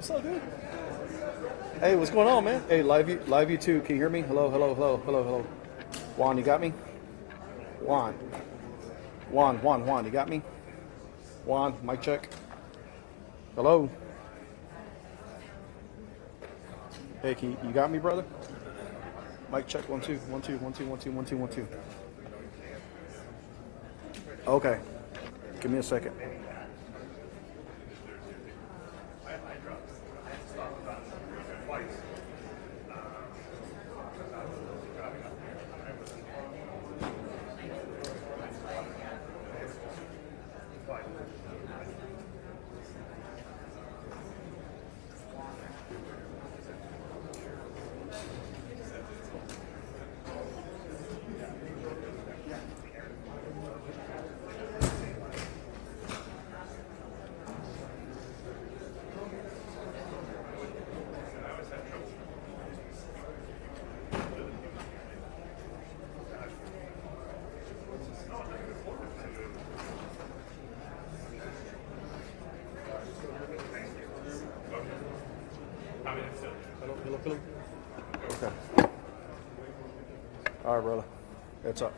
What's up, dude? Hey, what's going on, man? Hey, live you too. Can you hear me? Hello, hello, hello, hello, hello. Juan, you got me? Juan. Juan, you got me? Juan, mic check. Hello. Hey, you got me, brother? Mic check. 1 2 1 2 1 2 1 2 1 2 1 2. Okay. Give me a second. Hello. Okay. All right, brother. It's up.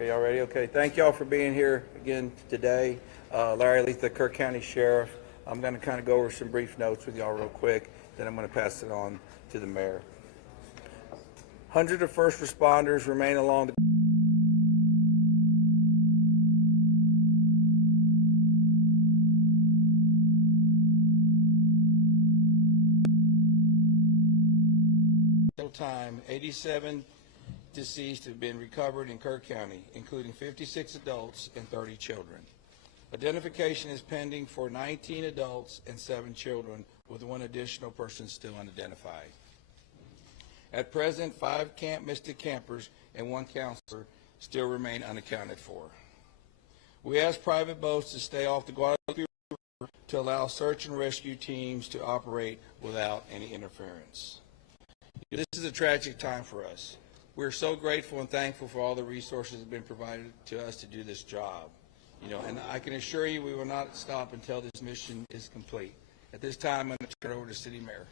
Okay, y'all ready? Okay, thank y'all for being here again today. Larry Leith, the Kerr County Sheriff. I'm going to kind of go over some brief notes with y'all real quick, then I'm going to pass it on to the mayor. Hundreds of first responders remain along the time. 87 deceased have been recovered in Kerr County, including 56 adults and 30 children. Identification is pending for 19 adults and 7 children, with 1 additional person still unidentified. At present, 5 Camp Mystic campers and 1 counselor still remain unaccounted for. We ask private boats to stay off the Guadalupe River to allow search and rescue teams to operate without any interference. This is a tragic time for us. We're so grateful and thankful for all the resources that have been provided to us to do this job. And I can assure you we will not stop until this mission is complete. At this time, I'm going to turn it over to City Mayor.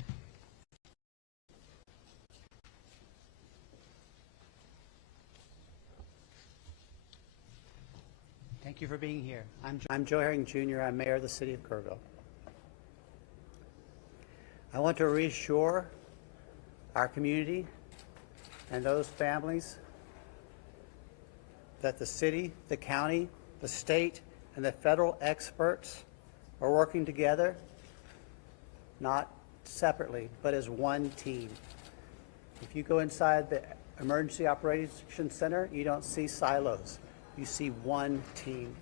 Thank you for being here. I'm Joe Herring Jr. I'm Mayor of the City of Kerrville. I want to reassure our community and those families that the city, the county, the state, and the federal experts are working together, not separately, but as one team. If you go inside the Emergency Operations Center, you don't see silos. You see one team.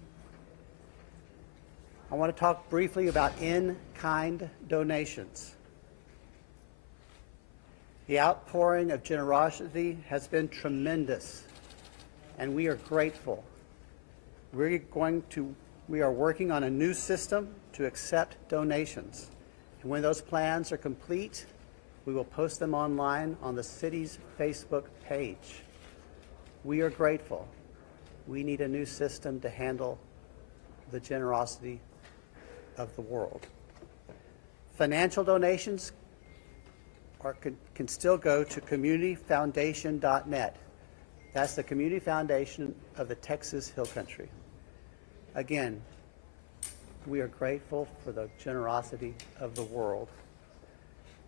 I want to talk briefly about in-kind donations. The outpouring of generosity has been tremendous, and we are grateful. We are working on a new system to accept donations. And when those plans are complete, we will post them online on the city's Facebook page. We are grateful. We need a new system to handle the generosity of the world. Financial donations can still go to communityfoundation.net. That's the community foundation of the Texas Hill Country. Again, we are grateful for the generosity of the world.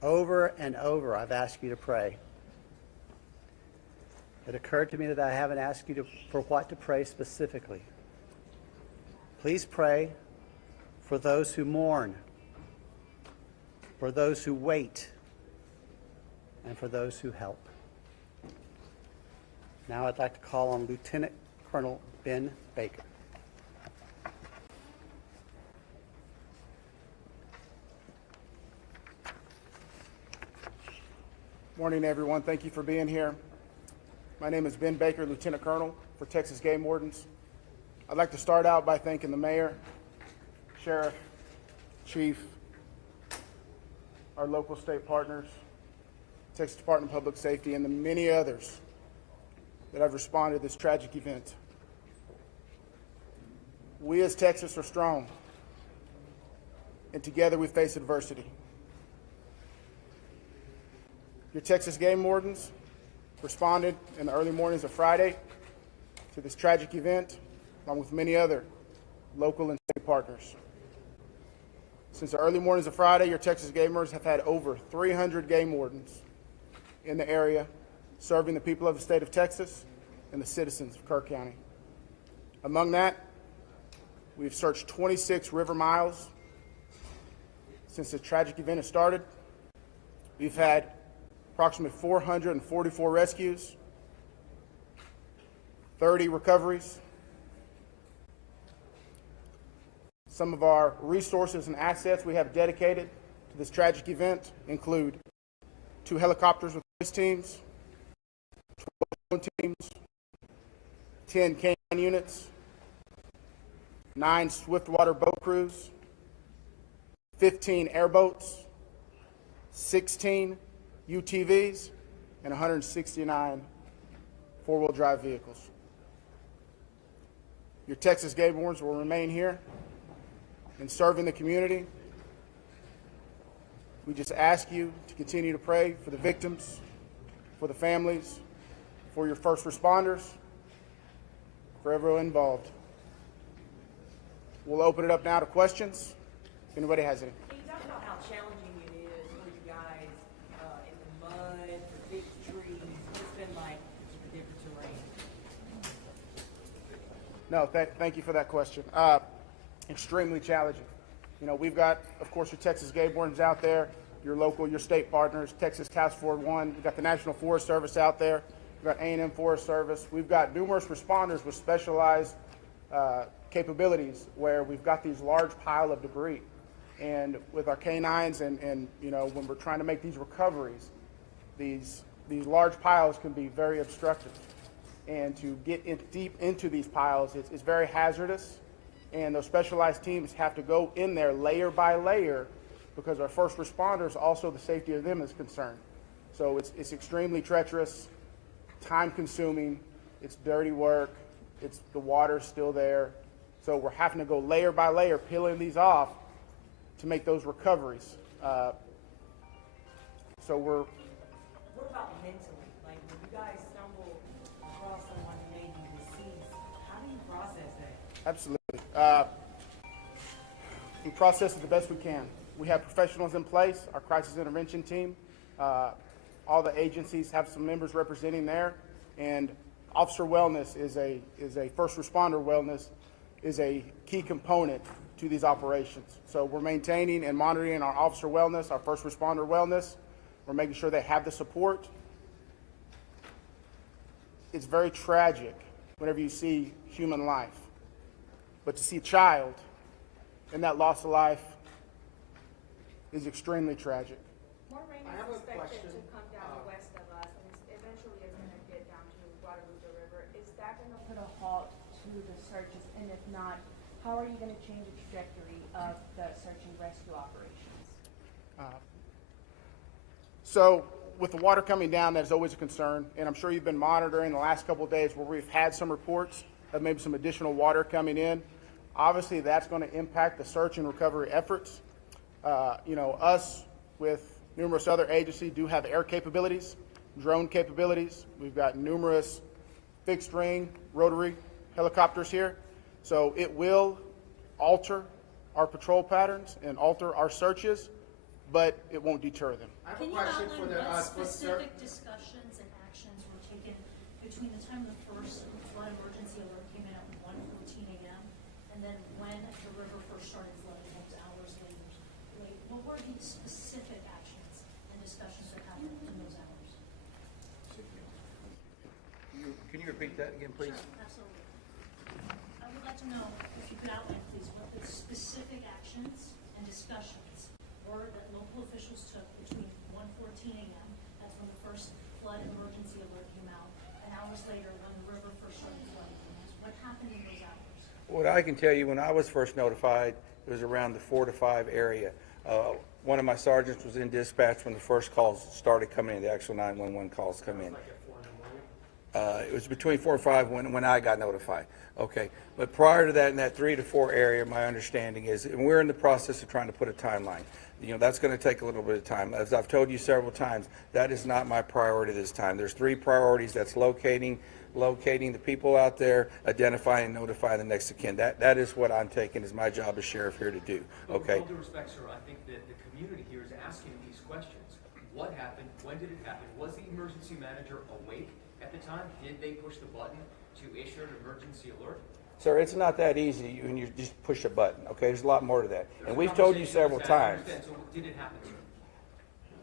Over and over, I've asked you to pray. It occurred to me that I haven't asked you for what to pray specifically. Please pray for those who mourn, for those who wait, and for those who help. Now I'd like to call on Lieutenant Colonel Ben Baker. Morning, everyone. Thank you for being here. My name is Ben Baker, Lieutenant Colonel for Texas Game Wardens. I'd like to start out by thanking the Mayor, Sheriff, Chief, our local state partners, Texas Department of Public Safety, and the many others that have responded to this tragic event. We as Texas are strong, and together we face adversity. Your Texas Game Wardens responded in the early mornings of Friday to this tragic event, along with many other local and state partners. Since the early mornings of Friday, your Texas Game Wardens have had over 300 game wardens in the area, serving the people of the state of Texas and the citizens of Kerr County. Among that, we've searched 26 river miles since the tragic event has started. We've had approximately 444 rescues, 30 recoveries. Some of our resources and assets we have dedicated to this tragic event include 2 helicopters with police teams, 12 teams, 10 canine units, 9 swiftwater boat crews, 15 airboats, 16 UTVs, and 169 four-wheel drive vehicles. Your Texas Game Wardens will remain here and serving the community. We just ask you to continue to pray for the victims, for the families, for your first responders, for everyone involved. We'll open it up now to questions, if anybody has any. Can you talk about how challenging it is for you guys in the mud, the big trees? What's it been like with the different terrain? No, thank you for that question. Extremely challenging. You know, we've got, of course, your Texas Game Wardens out there, your local, your state partners, Texas Task Force 1. We've got the National Forest Service out there. We've got A&M Forest Service. We've got numerous responders with specialized capabilities where we've got these large pile of debris. And with our canines and when we're trying to make these recoveries, these large piles can be very obstructive. And to get deep into these piles is very hazardous. And those specialized teams have to go in there layer by layer because our first responders, also the safety of them is concerned. So it's extremely treacherous, time consuming, it's dirty work, the water's still there. So we're having to go layer by layer, peeling these off to make those recoveries. So we're... What about mentally? Like when you guys stumble across someone who may be deceased, how do you process that? Absolutely. We process it the best we can. We have professionals in place, our crisis intervention team. All the agencies have some members representing there, and officer wellness is a first responder wellness is a key component to these operations. So we're maintaining and monitoring our officer wellness, our first responder wellness. We're making sure they have the support. It's very tragic whenever you see human life, but to see a child and that loss of life is extremely tragic. More rain is expected to come down west of us, and eventually it's going to get down to Guadalupe River. Is that going to put a halt to the searches? And if not, how are you going to change the trajectory of the search and rescue operations? So with the water coming down, that is always a concern, and I'm sure you've been monitoring the last couple of days where we've had some reports of maybe some additional water coming in. Obviously, that's going to impact the search and recovery efforts. Us with numerous other agencies do have air capabilities, drone capabilities. We've got numerous fixed wing, rotary helicopters here. So it will alter our patrol patterns and alter our searches, but it won't deter them. I have a question for the specific discussions and actions were taken between the time the first flood emergency alert came in at 1:14 a.m. and then when the river first started flooding, what was hours later? What were the specific actions and discussions that happened in those hours? Can you repeat that again, please? Sure, absolutely. I would like to know if you could outline, please, what the specific actions and discussions were that local officials took between 1:14 a.m., that's when the first flood emergency alert came out, and hours later when the river first started flooding. What happened in those hours? What I can tell you, when I was first notified, it was around the 4 to 5 area. One of my sergeants was in dispatch when the first calls started coming in, the actual 911 calls come in. It was between 4 and 5 when I got notified. Okay, but prior to that, in that 3 to 4 area, my understanding is, and we're in the process of trying to put a timeline. That's going to take a little bit of time. As I've told you several times, that is not my priority this time. There's 3 priorities. That's locating the people out there, identifying and notifying the next of kin. That is what I'm taking as my job as sheriff here to do. Okay. With all due respect, sir, I think that the community here is asking these questions. What happened? When did it happen? Was the emergency manager awake at the time? Did they push the button to issue an emergency alert? Sir, it's not that easy when you just push a button, okay? There's a lot more to that. And we've told you several times. So did it happen, sir?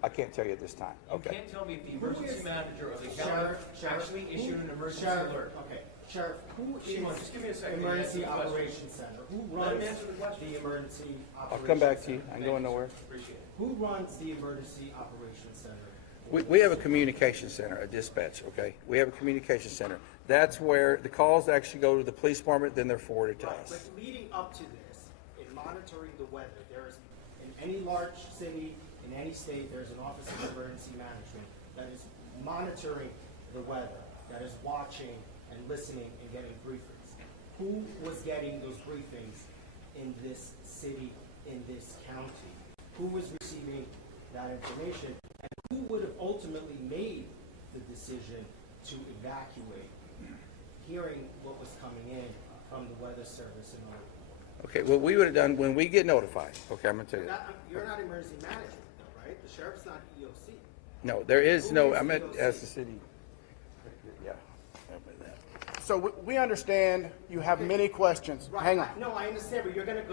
I can't tell you at this time. You Okay. can't tell me if the emergency manager of the county actually issued an emergency alert. Okay, Sheriff, who Shimon, is just give me a second to Emergency answer the question. Operations Center? Who Let him runs answer the question. the Emergency Operations I'll come back to you. Center? I'm going nowhere. Appreciate it. Who runs the Emergency Operations Center? We have a communication center, a dispatch, okay? We have a communication center. That's where the calls actually go to the police department, then they're forwarded to Right, us. but leading up to this, in monitoring the weather, there is, in any large city, in any state, there's an Office of Emergency Management that is monitoring the weather, that is watching and listening and getting briefings. Who was getting those briefings in this city, in this county? Who was receiving that information? And who would have ultimately made the decision to evacuate, hearing what was coming in from the Weather Service and all? Okay, what we would have done when we get notified, okay, I'm gonna tell you that. You're not emergency management, though, right? The sheriff's not EOC. No, there is Who no, is I meant EOC? as the city. Yeah. So we understand you have many questions. Right. Hang on. No, I understand, but you're not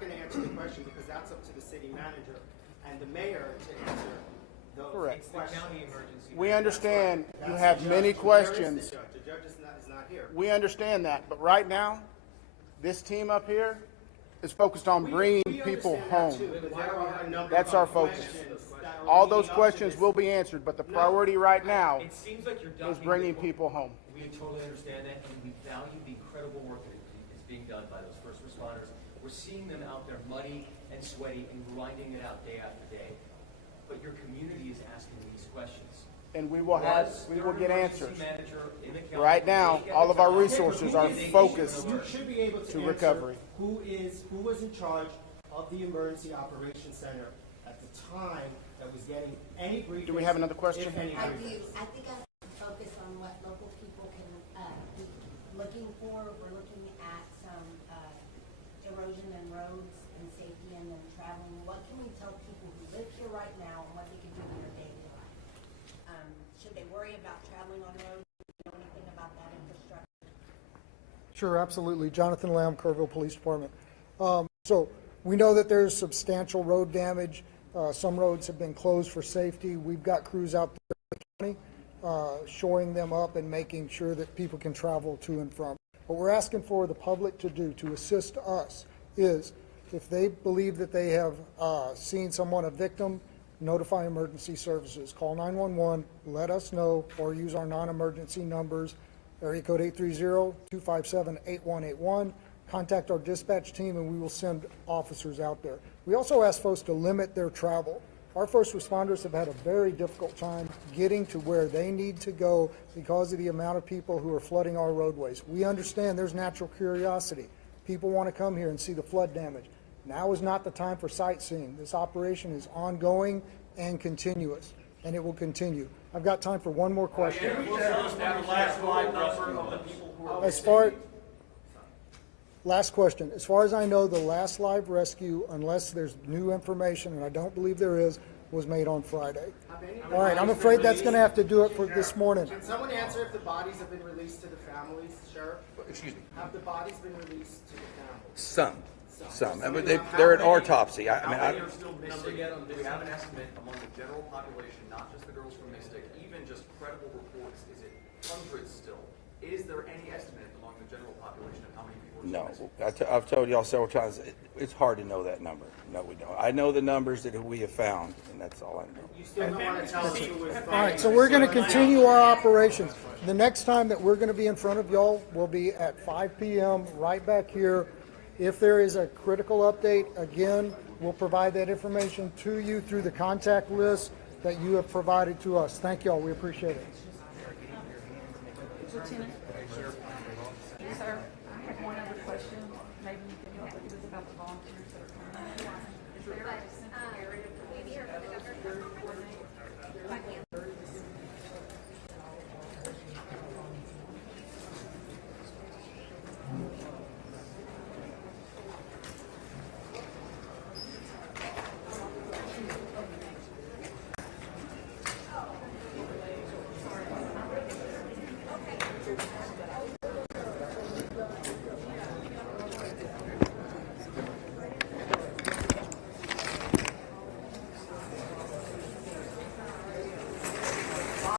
gonna answer the question because that's up to the city manager and the mayor to answer those Correct. It's the questions. county emergency. We manager. understand you That's have the many judge. Where is the questions. judge? The judge is not here. We understand that, but right now, This team up here is focused on bringing people home. That's our focus. All those questions will be answered, but the priority right now It seems like you're is ducking bringing the- people home. We totally understand that, and we value the incredible work that is being done by those first responders. We're seeing them out there muddy and sweaty and grinding it out day after day. But your community is asking these questions. And we will Was we there will an get emergency answers. manager in the county Right now, awake at all the of our time? resources are Did they issue focused an You alert? should be able to to answer recovery. who was in charge of the emergency operations center at the time that was getting any briefings. Do we have another question? If any I do. briefings. I think I have to focus on what local people can be looking for. We're looking at some erosion in roads and safety and then traveling. What can we tell people who live here right now and what they can do in their daily life? Should they worry about traveling on roads? Do you know anything about that infrastructure? Sure, absolutely. Jonathan Lamb, Kerrville Police Department. So we know that there's substantial road damage. Some roads have been closed for safety. We've got crews out there in the county, shoring them up and making sure that people can travel to and from. What we're asking for the public to do to assist us is if they believe that they have seen someone, a victim, notify emergency services. Call 911, let us know, or use our non-emergency numbers, area code 830-257-8181. Contact our dispatch team and we will send officers out there. We also ask folks to limit their travel. Our first responders have had a very difficult time getting to where they need to go because of the amount of people who are flooding our roadways. We understand there's natural curiosity. People want to come here and see the flood damage. Now is not the time for sightseeing. This operation is ongoing and continuous, and it will continue. I've got time for one more question. Last question. As far as I know, the last live rescue, unless there's new information, and I don't believe there is, was made on Friday. All right, I'm afraid that's going to have to do it for this morning. Can someone answer if the bodies have been released to the families, Sheriff? Excuse me. Have the bodies been released to the families? Some. I mean, they're at autopsy. I mean, How many are still missing? Do we have an estimate among the general population, not just the girls from Mystic, even just credible reports? Is it hundreds still? Is there any estimate among the general population of how many people are still missing? I've told y'all several times, it's hard to know that number. No, we don't. I know the numbers that we have found, and that's all I know. You still don't want to tell us who was All right, so we're going to continue our operations. The next time that we're going to be in front of y'all will be at 5 p.m. right back here. If there is a critical update, again, we'll provide that information to you through the contact list that you have provided to us. Thank y'all. We appreciate it. Lieutenant? Sir?